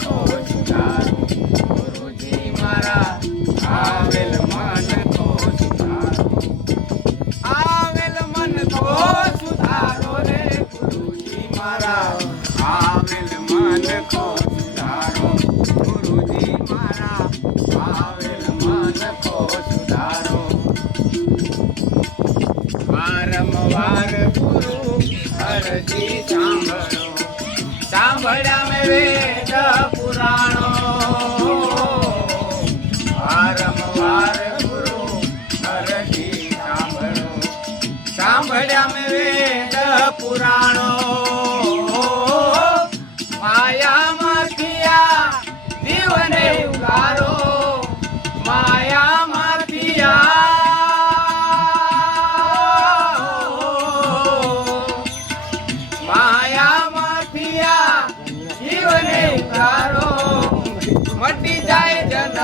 કો સુધારો ગુરુજી મારા આવેલ મન કો સુધારો આવેલ મન કો સુધારો રે ગુરુજી મારા આવેલ મન કો સુધારો ગુરુજી મારા આવેલ મન કો સુધારો વારંવાર ગુરુ હરજી સાંભળો સાંભળ્યા મેં વેદ પુરાણો વારંવાર ગુરુ હરજી સાંભળો સાંભળ્યા મેં વેદ પુરાણો માયામાંથી આ જીવને ઉગારો માયામાંથી માયામાંથી આ જીવને ઉગારો મટી જાય જન